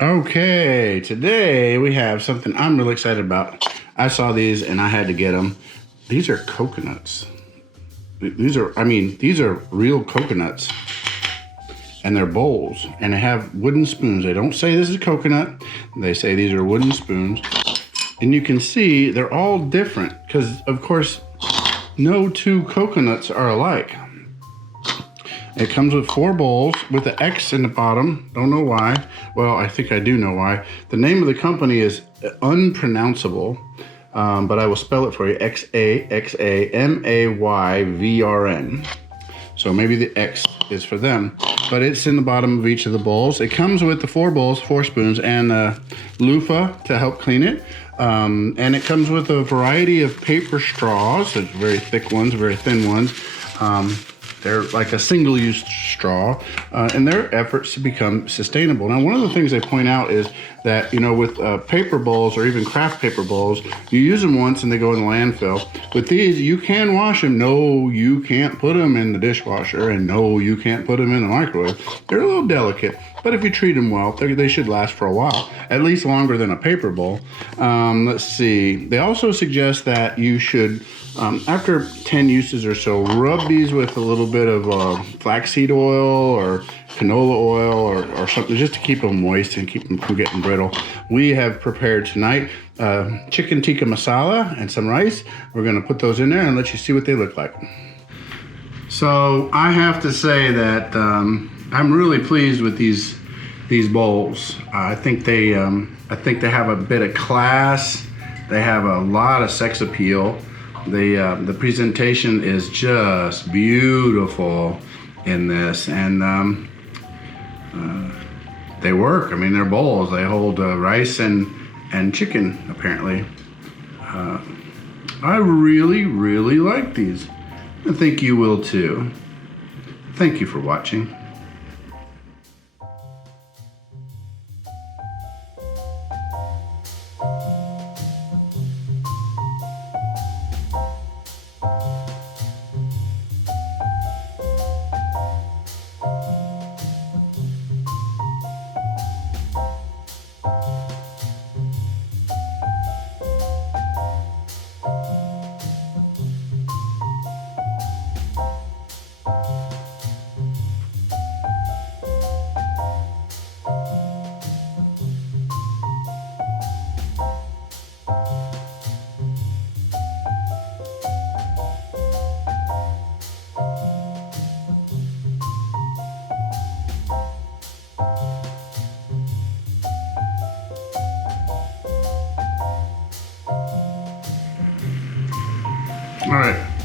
Okay, today we have something I'm really excited about. I saw these and I had to get them. These are coconuts. These are real coconuts. And they're bowls. And they have wooden spoons. They don't say this is coconut. They say these are wooden spoons. And you can see they're all different because, of course, no two coconuts are alike. It comes with 4 bowls with the X in the bottom. Don't know why. Well, I think I do know why. The name of the company is unpronounceable, but I will spell it for you. Xaxamayvn. So maybe the X is for them. But it's in the bottom of each of the bowls. It comes with the 4 bowls, 4 spoons, and a loofah to help clean it. And it comes with a variety of paper straws. There's very thick ones, very thin ones. They're like a single-use straw, and their efforts to become sustainable. Now, one of the things they point out is that, you know, with paper bowls or even craft paper bowls, you use them once and they go in the landfill. With these, you can wash them. No, you can't put them in the dishwasher, and no, you can't put them in the microwave. They're a little delicate, but if you treat them well, they should last for a while, at least longer than a paper bowl. Let's see. They also suggest that you should, after 10 uses or so, rub these with a little bit of flaxseed oil or canola oil or something just to keep them moist and keep them from getting brittle. We have prepared tonight chicken tikka masala and some rice. We're going to put those in there and let you see what they look like. So I have to say that I'm really pleased with these bowls. I think they have a bit of class. They have a lot of sex appeal. The presentation is just beautiful in this, and they work. I mean, they're bowls. They hold rice and chicken, apparently. I really, really like these. I think you will too. Thank you for watching. All right.